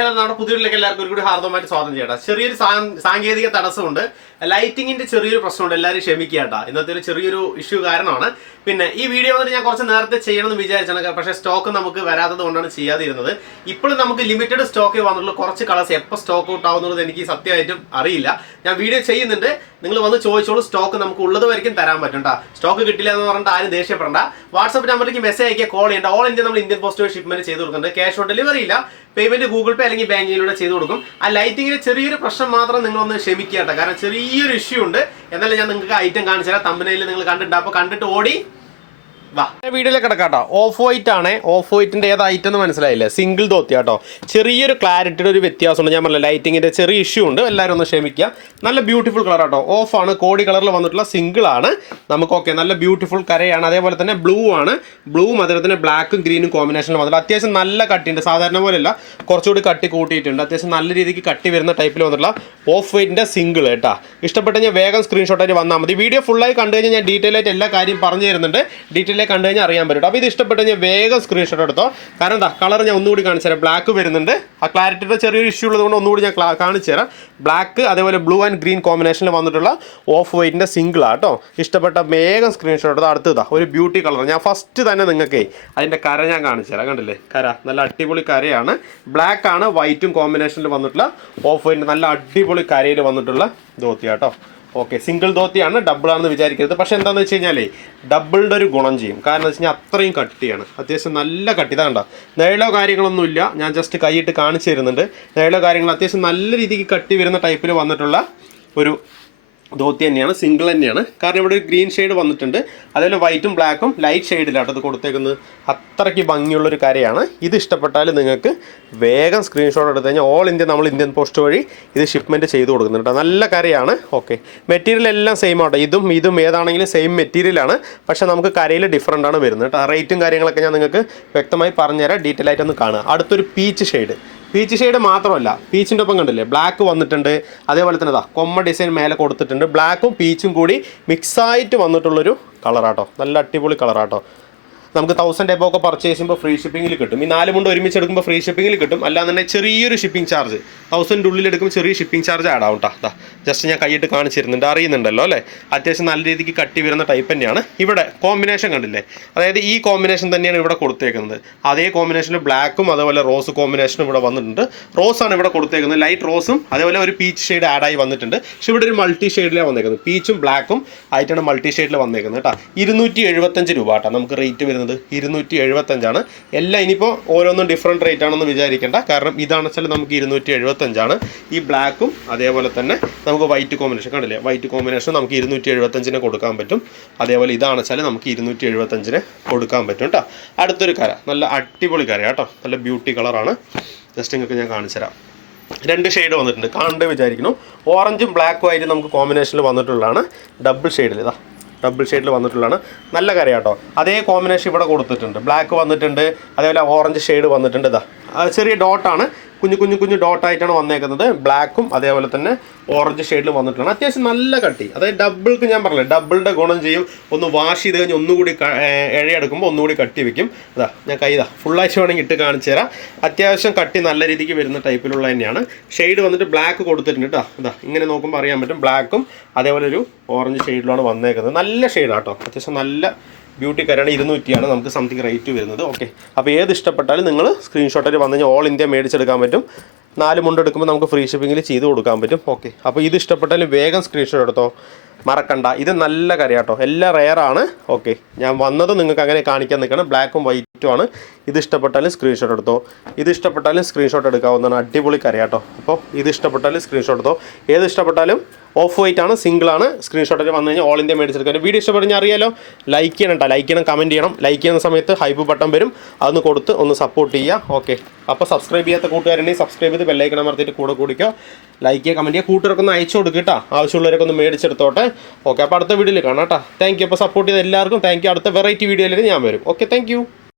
നമ്മുടെ പുതിയതിലേക്ക് എല്ലാവർക്കും ഒരു കൂടി ഹാർദമായിട്ട് സ്വാഗതം ചെയ്യട്ടെ. ചെറിയൊരു സാങ്കേതിക തടസ്സമുണ്ട്, ലൈറ്റിങ്ങിന്റെ ചെറിയൊരു പ്രശ്നമുണ്ട്, എല്ലാവരും ക്ഷമിക്കുക. ഇന്നത്തെ ഒരു ചെറിയൊരു ഇഷ്യൂ കാരണമാണ്. പിന്നെ ഈ വീഡിയോ വന്നിട്ട് ഞാൻ കുറച്ച് നേരത്തെ ചെയ്യണമെന്ന് വിചാരിച്ചാണ്, പക്ഷേ സ്റ്റോക്ക് നമുക്ക് വരാത്തത് കൊണ്ടാണ് ചെയ്യാതിരുന്നത്. ഇപ്പോഴും നമുക്ക് ലിമിറ്റഡ് സ്റ്റോക്കേ വന്നിട്ടുള്ളൂ. കുറച്ച് കളേഴ്സ് എപ്പോൾ സ്റ്റോക്ക് ഔട്ട് ആവുന്നത് എനിക്ക് സത്യമായിട്ടും അറിയില്ല. ഞാൻ വീഡിയോ ചെയ്യുന്നുണ്ട്, നിങ്ങൾ വന്ന് ചോദിച്ചോളൂ. സ്റ്റോക്ക് നമുക്ക് ഉള്ളത് വരെയും തരാൻ പറ്റും കേട്ടോ. സ്റ്റോക്ക് കിട്ടില്ല എന്ന് പറഞ്ഞിട്ട് ആരും ദേഷ്യപ്പെടണ്ട. വാട്സ്ആപ്പ് നമ്പറിലേക്ക് മെസ്സേജ് അയക്കുക, കോൾ ചെയ്യേണ്ട. ഓൾ ഇന്ത്യ നമ്മൾ ഇന്ത്യൻ പോസ്റ്റ് വഴി ഷിപ്മെന്റ് ചെയ്ത് കൊടുക്കുന്നുണ്ട്. ക്യാഷ് ഓൺ ഡെലിവറി ഇല്ല, പേയ്മെന്റ് ഗൂഗിൾ പേ അല്ലെങ്കിൽ ബാങ്കിലൂടെ ചെയ്ത് കൊടുക്കും. ആ ലൈറ്റിങ്ങിന് ചെറിയൊരു പ്രശ്നം മാത്രം നിങ്ങളൊന്ന് ക്ഷമിക്കുക, കാരണം ചെറിയൊരു ഇഷ്യൂ ഉണ്ട്. എന്നാലും ഞാൻ നിങ്ങൾക്ക് ഐറ്റം കാണിച്ചു തരാം. തമ്പനയിൽ നിങ്ങൾ കണ്ടിട്ടുണ്ട്, അപ്പോൾ കണ്ടിട്ട് ഓടി വാ. വീഡിയോയിലേക്ക് കിടക്കാട്ടോ. ഓഫ് വൈറ്റ് ആണ്. ഓഫ് വൈറ്റിന്റെ ഏത് ഐറ്റം എന്ന് മനസ്സിലായില്ലേ? സിംഗിൾ ധോത്തി കേട്ടോ. ചെറിയൊരു ക്ലാരിറ്റിയുടെ ഒരു വ്യത്യാസമുണ്ട്. ഞാൻ പറഞ്ഞ ലൈറ്റിങ്ങിന്റെ ചെറിയ ഇഷ്യൂ ഉണ്ട്, എല്ലാവരും ഒന്ന് ക്ഷമിക്കുക. നല്ല ബ്യൂട്ടിഫുൾ കളർ കേട്ടോ. ഓഫ് ആണ്, കോടി കളറിൽ വന്നിട്ടുള്ള സിംഗിൾ ആണ്. നമുക്ക് ഓക്കെ, നല്ല ബ്യൂട്ടിഫുൾ കരയാണ്. അതേപോലെ തന്നെ ബ്ലൂ ആണ്. ബ്ലൂവും അതേപോലെ തന്നെ ബ്ലാക്കും ഗ്രീനും കോമ്പിനേഷനിൽ വന്നിട്ട് അത്യാവശ്യം നല്ല കട്ടിയുണ്ട്. സാധാരണ പോലെയല്ല, കുറച്ചുകൂടി കട്ടി കൂട്ടിയിട്ടുണ്ട്. അത്യാവശ്യം നല്ല രീതിക്ക് കട്ടി വരുന്ന ടൈപ്പിൽ വന്നിട്ടുള്ള ഓഫ് വൈറ്റിന്റെ സിംഗിൾ കേട്ടോ. ഇഷ്ടപ്പെട്ട ഞാൻ വേഗം സ്ക്രീൻഷോട്ടായിട്ട് വന്നാൽ മതി. വീഡിയോ ഫുള്ളായി കണ്ടു കഴിഞ്ഞാൽ ഞാൻ ഡീറ്റെയിൽ ആയിട്ട് എല്ലാ കാര്യം പറഞ്ഞു തരുന്നുണ്ട്. ഡീറ്റെയിൽ കണ്ടു കഴിഞ്ഞാൽ അറിയാൻ പറ്റും. അപ്പോൾ ഇത് ഇഷ്ടപ്പെട്ട് കഴിഞ്ഞാൽ വേഗം സ്ക്രീൻഷോട്ട് എടുത്തോ. കാരണം എന്താ, കളർ ഞാൻ ഒന്നുകൂടി കാണിച്ചു തരാം. ബ്ലാക്ക് വരുന്നുണ്ട്. ആ ക്ലാരിറ്റിയുടെ ചെറിയൊരു ഇഷ്യൂ ഉള്ളതുകൊണ്ട് ഒന്നുകൂടി ഞാൻ കാണിച്ചു തരാം. ബ്ലാക്ക് അതേപോലെ ബ്ലൂ ആൻഡ് ഗ്രീൻ കോമ്പിനേഷനിൽ വന്നിട്ടുള്ള ഓഫ് വൈറ്റിൻ്റെ സിംഗിൾ ആട്ടോ. ഇഷ്ടപ്പെട്ട വേഗം സ്ക്രീൻഷോട്ട് എടുത്തോ. അടുത്തതാ ഒരു ബ്യൂട്ടി കളർ. ഞാൻ ഫസ്റ്റ് തന്നെ നിങ്ങൾക്ക് അതിൻ്റെ കര ഞാൻ കാണിച്ചു തരാം. കണ്ടില്ലേ കര? നല്ല അടിപൊളി കരയാണ്. ബ്ലാക്ക് ആണ് വൈറ്റും കോമ്പിനേഷനിൽ വന്നിട്ടുള്ള ഓഫ് വൈറ്റിൻ്റെ നല്ല അടിപൊളി കരയിൽ വന്നിട്ടുള്ള ധോത്തി കേട്ടോ. ഓക്കെ, സിംഗിൾ ധോത്തിയാണ്, ഡബിൾ ആണെന്ന് വിചാരിക്കരുത്. പക്ഷേ എന്താണെന്ന് വെച്ച് കഴിഞ്ഞാൽ ഡബിളിൻ്റെ ഒരു ഗുണം ചെയ്യും. കാരണം എന്ന് വെച്ച് കഴിഞ്ഞാൽ അത്രയും കട്ടിയാണ്, അത്യാവശ്യം നല്ല കട്ടി. ഇതാ കണ്ടോ, നിഴലോ കാര്യങ്ങളൊന്നുമില്ല. ഞാൻ ജസ്റ്റ് കൈയിട്ട് കാണിച്ചു തരുന്നുണ്ട്. നിഴലോ കാര്യങ്ങൾ അത്യാവശ്യം നല്ല രീതിക്ക് കട്ടി വരുന്ന ടൈപ്പിൽ വന്നിട്ടുള്ള ഒരു ധോത്തി തന്നെയാണ്, സിംഗിൾ തന്നെയാണ്. കാരണം ഇവിടെ ഒരു ഗ്രീൻ ഷെയ്ഡ് വന്നിട്ടുണ്ട്. അതേപോലെ വൈറ്റും ബ്ലാക്കും ലൈറ്റ് ഷെയ്ഡിലാട്ടോ അത് കൊടുത്തേക്കുന്നത്. അത്രയ്ക്ക് ഭംഗിയുള്ളൊരു കരയാണ്. ഇത് ഇഷ്ടപ്പെട്ടാൽ നിങ്ങൾക്ക് വേഗം സ്ക്രീൻഷോട്ട് എടുത്തു കഴിഞ്ഞാൽ ഓൾ ഇന്ത്യ നമ്മൾ ഇന്ത്യൻ പോസ്റ്റ് വഴി ഇത് ഷിപ്മെൻറ്റ് ചെയ്ത് കൊടുക്കുന്നുണ്ട്. നല്ല കരയാണ്. ഓക്കെ, മെറ്റീരിയൽ എല്ലാം സെയിം ആട്ടോ. ഇതും ഏതാണെങ്കിലും സെയിം മെറ്റീരിയലാണ്. പക്ഷേ നമുക്ക് കരയിൽ ഡിഫറൻ്റ് ആണ് വരുന്നത് കേട്ടോ. റേറ്റും കാര്യങ്ങളൊക്കെ ഞാൻ നിങ്ങൾക്ക് വ്യക്തമായി പറഞ്ഞുതരാം. ഡീറ്റെയിൽ ആയിട്ടൊന്ന് കാണുക. അടുത്തൊരു പീച്ച് ഷെയ്ഡ് മാത്രമല്ല, പീച്ചിൻ്റെ ഒപ്പം കണ്ടില്ലേ ബ്ലാക്ക് വന്നിട്ടുണ്ട്. അതേപോലെ തന്നെ കൊമ്മ ഡിസൈൻ മേലെ കൊടുത്തിട്ടുണ്ട്. ബ്ലാക്കും പീച്ചും കൂടി മിക്സായിട്ട് വന്നിട്ടുള്ളൊരു കളറാട്ടോ. നല്ല അടിപൊളി കളറാട്ടോ. നമുക്ക് 1000 എബോ ഒക്കെ പർച്ചേസ് ചെയ്യുമ്പോൾ ഫ്രീ ഷിപ്പിങ്ങിൽ കിട്ടും. ഈ 4 മുണ്ട് ഒരുമിച്ച് എടുക്കുമ്പോൾ ഫ്രീ ഷിപ്പിങ്ങിൽ കിട്ടും. അല്ലാതെ ചെറിയൊരു ഷിപ്പിംഗ് ചാർജ് 1000 ഉള്ളിൽ എടുക്കുമ്പോൾ ചെറിയ ഷിപ്പിംഗ് ചാർജ് ആഡ് ആവും കേട്ടോ. ജസ്റ്റ് ഞാൻ കൈയിട്ട് കാണിച്ചിരുന്നുണ്ട്, അറിയുന്നുണ്ടല്ലോ അല്ലേ? അത്യാവശ്യം നല്ല രീതിക്ക് കട്ടി വരുന്ന ടൈപ്പ് തന്നെയാണ്. ഇവിടെ കോമ്പിനേഷൻ കണ്ടില്ലേ? അതായത് ഈ കോമ്പിനേഷൻ തന്നെയാണ് ഇവിടെ കൊടുത്തേക്കുന്നത്. അതേ കോമ്പിനേഷനിൽ ബ്ലാക്കും അതേപോലെ റോസ് കോമ്പിനേഷനും ഇവിടെ വന്നിട്ടുണ്ട്. റോസാണ് ഇവിടെ കൊടുത്തേക്കുന്നത്, ലൈറ്റ് റോസും. അതേപോലെ ഒരു പീച്ച് ഷെയ്ഡ് ആഡായി വന്നിട്ടുണ്ട്. പക്ഷെ ഇവിടെ ഒരു മൾട്ടി ഷെയ്ഡിലാണ് വന്നേക്കുന്നത്. പീച്ചും ബ്ലാക്കും ആയിട്ടാണ് മൾട്ടി ഷെയ്ഡിൽ വന്നേക്കുന്നത് കേട്ടോ. 275 രൂപ കേട്ടോ നമുക്ക് റേറ്റ് വരുന്നത്. 275 എല്ലാം. ഇനിയിപ്പോൾ ഓരോന്നും ഡിഫറെൻറ്റ് റേറ്റ് ആണെന്ന് വിചാരിക്കേണ്ട. കാരണം ഇതാണെന്ന് വെച്ചാൽ നമുക്ക് 275. ഈ ബ്ലാക്കും അതേപോലെ തന്നെ നമുക്ക് വൈറ്റ് കോമ്പിനേഷൻ കണ്ടില്ലേ? വൈറ്റ് കോമ്പിനേഷൻ നമുക്ക് 275 കൊടുക്കാൻ പറ്റും. അതേപോലെ ഇതാണെന്ന് വെച്ചാൽ നമുക്ക് 275 കൊടുക്കാൻ പറ്റും കേട്ടോ. അടുത്തൊരു കര, നല്ല അടിപൊളി കര കേട്ടോ. നല്ല ബ്യൂട്ടി കളറാണ്. ജസ്റ്റ് നിങ്ങൾക്ക് ഞാൻ കാണിച്ചു തരാം. 2 ഷെയ്ഡ് വന്നിട്ടുണ്ട്, കാണണ്ടേ വിചാരിക്കുന്നു. ഓറഞ്ചും ബ്ലാക്കും ആയിട്ട് നമുക്ക് കോമ്പിനേഷനിൽ വന്നിട്ടുള്ളതാണ്. ഡബിൾ ഷെയ്ഡിൽ വന്നിട്ടുള്ളതാണ്. നല്ല കരയാട്ടോ. അതേ കോമ്പിനേഷൻ ഇവിടെ കൊടുത്തിട്ടുണ്ട്. ബ്ലാക്ക് വന്നിട്ടുണ്ട്, അതേപോലെ ഓറഞ്ച് ഷെയ്ഡ് വന്നിട്ടുണ്ട്. ചെറിയ ഡോട്ടാണ്, കുഞ്ഞു ഡോട്ടായിട്ടാണ് വന്നേക്കുന്നത്. ബ്ലാക്കും അതേപോലെ തന്നെ ഓറഞ്ച് ഷെയ്ഡിൽ വന്നിട്ടാണ്. അത്യാവശ്യം നല്ല കട്ടി. അതായത് ഡബിൾക്ക് ഞാൻ പറഞ്ഞില്ല, ഡബിളിൻ്റെ ഗുണം ചെയ്യും. ഒന്ന് വാഷ് ചെയ്ത് കഴിഞ്ഞ് ഒന്നുകൂടി ഇഴയെടുക്കുമ്പോൾ ഒന്നുകൂടി കട്ടി വയ്ക്കും. ഞാൻ ഫുള്ളാഴ്ച വേണമെങ്കിൽ ഇട്ട് കാണിച്ചു തരാം. അത്യാവശ്യം കട്ടി നല്ല രീതിക്ക് വരുന്ന ടൈപ്പിലുള്ള തന്നെയാണ്. ഷെയ്ഡ് വന്നിട്ട് ബ്ലാക്ക് കൊടുത്തിട്ടുണ്ട് കേട്ടോ. ഇങ്ങനെ നോക്കുമ്പോൾ അറിയാൻ പറ്റും. ബ്ലാക്കും അതേപോലെ ഒരു ഓറഞ്ച് ഷെയ്ഡിലാണ് വന്നേക്കുന്നത്. നല്ല ഷെയ്ഡാട്ടോ. അത്യാവശ്യം നല്ല ബ്യൂട്ടി കരയാണ്. 200 നമുക്ക് സംതിങ് റേറ്റ് വരുന്നത്. ഓക്കെ, അപ്പോൾ ഏത് ഇഷ്ടപ്പെട്ടാലും നിങ്ങൾ സ്ക്രീൻഷോട്ടിൽ വന്നു കഴിഞ്ഞാൽ ഓൾ ഇന്ത്യ മേടിച്ചെടുക്കാൻ പറ്റും. 4 മുണ്ട് എടുക്കുമ്പോൾ നമുക്ക് ഫ്രീ ഷിപ്പിങ്ങിൽ ചെയ്ത് കൊടുക്കാൻ പറ്റും. ഓക്കെ, അപ്പോൾ ഇത് ഇഷ്ടപ്പെട്ടാലും വേഗം സ്ക്രീൻഷോട്ട് എടുത്തോ, മറക്കണ്ട. ഇത് നല്ല കരയാട്ടോ, എല്ലാം റെയറാണ്. ഓക്കെ, ഞാൻ വന്നത് നിങ്ങൾക്ക് അങ്ങനെ കാണിക്കാൻ നിൽക്കണം. ബ്ലാക്കും വൈറ്റും ആണ്. ഇത് ഇഷ്ടപ്പെട്ടാലും സ്ക്രീൻഷോട്ട് എടുത്തോ. ഇത് ഇഷ്ടപ്പെട്ടാലും സ്ക്രീൻഷോട്ട് എടുക്കാവുന്നതാണ്. അടിപൊളി കരയാട്ടോ. അപ്പോൾ ഇത് ഇഷ്ടപ്പെട്ടാലും സ്ക്രീൻഷോട്ട് എടുത്തോ. ഏത് ഇഷ്ടപ്പെട്ടാലും ഓഫ് വൈറ്റ് ആണ്, സിംഗിളാണ്. സ്ക്രീൻഷോട്ടിൽ വന്നു കഴിഞ്ഞാൽ ഓൾ ഇന്ത്യ മേടിച്ചെടുക്കാൻ. വീഡിയോ ഇഷ്ടപ്പെടുന്ന അറിയാലോ, ലൈക്ക് ചെയ്യണം കേട്ടോ. ലൈക്ക് ചെയ്യണം, കമൻറ്റ് ചെയ്യണം. ലൈക്ക് ചെയ്യുന്ന സമയത്ത് ഹൈപ്പ് ബട്ടൺ വരും, അതൊന്ന് കൊടുത്ത് ഒന്ന് സപ്പോർട്ട് ചെയ്യുക. ഓക്കെ, അപ്പോൾ സബ്സ്ക്രൈബ് ചെയ്യാത്ത കൂട്ടുകാരുണ്ടെങ്കിൽ സബ്സ്ക്രൈബ് ചെയ്ത് ബെല്ലൈക്കൺ അമർത്തിയിട്ട് കൂടിക്കോ. ലൈക്ക് ചെയ്യുക, കമൻറ്റ് ചെയ്യുക. കൂട്ടുകാർക്ക് ഒന്ന് അയച്ചു കൊടുക്കുക കേട്ടോ. ആവശ്യമുള്ളവരൊക്കെ ഒന്ന് മേടിച്ചെടുത്തോട്ടെ. ഓക്കെ, അപ്പോൾ അടുത്ത വീഡിയോയിൽ കാണാം കേട്ടോ. Thank you. അപ്പോൾ സപ്പോർട്ട് ചെയ്ത എല്ലാവർക്കും താങ്ക് യു. അടുത്ത വെറൈറ്റി വീഡിയോയിൽ ഞാൻ വരും. Okay, thank you.